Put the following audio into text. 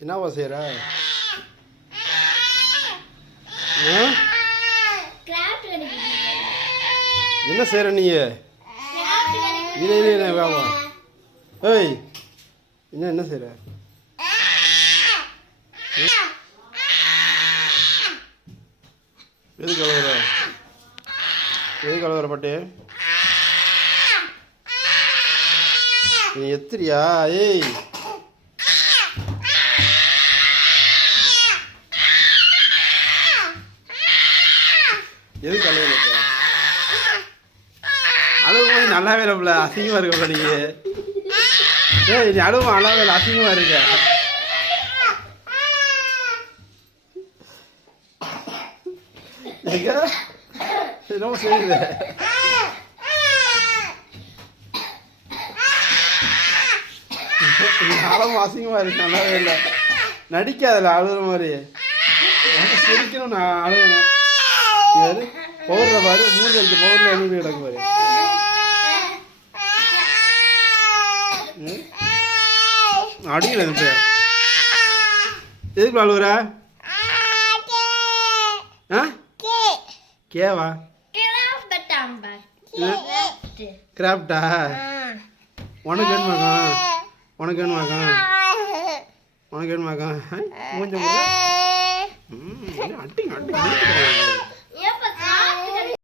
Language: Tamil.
என்னவா செய்கிற என்ன செய்கிற நீ? இல்லை இல்லை இரு ஏய் என்ன என்ன செய்கிற எது கழுவுற? எது கழுவுற பட்டு? நீ எத்திரியா ஏய் எது கழுவுற இப்ப? அழுவும் போது நல்லாவே இல்லைப்ல அசிங்கமாக இருக்கப்ல நீ. ஏய் நீ அழுவும் அழாவே இல்லை அசிங்கமாக இருக்க. எங்க? என்னமோ செய்யுது. அழவும் அசிங்கமாக இருக்கு நல்லாவே இல்லை. நடிக்காதல அழுகுற மாதிரி. சிரிக்கணும் நான் அழுகணும் இவர் போடுற மாதிரி மூணு அடிக்க பவுரில் எழுதி கிடக்கு பாரு. அடியில் அடிக்கல எதுக்கு அழுகுற ஆ? கேவா? கிராஃப்ட் கிராஃப்டா? உனக்கு வேணுமாக்கா உனக்கு வேணுமாக்கா உனக்கு வேணுமாக்கா மூஞ்ச அட்டிங்க அட்டிங்க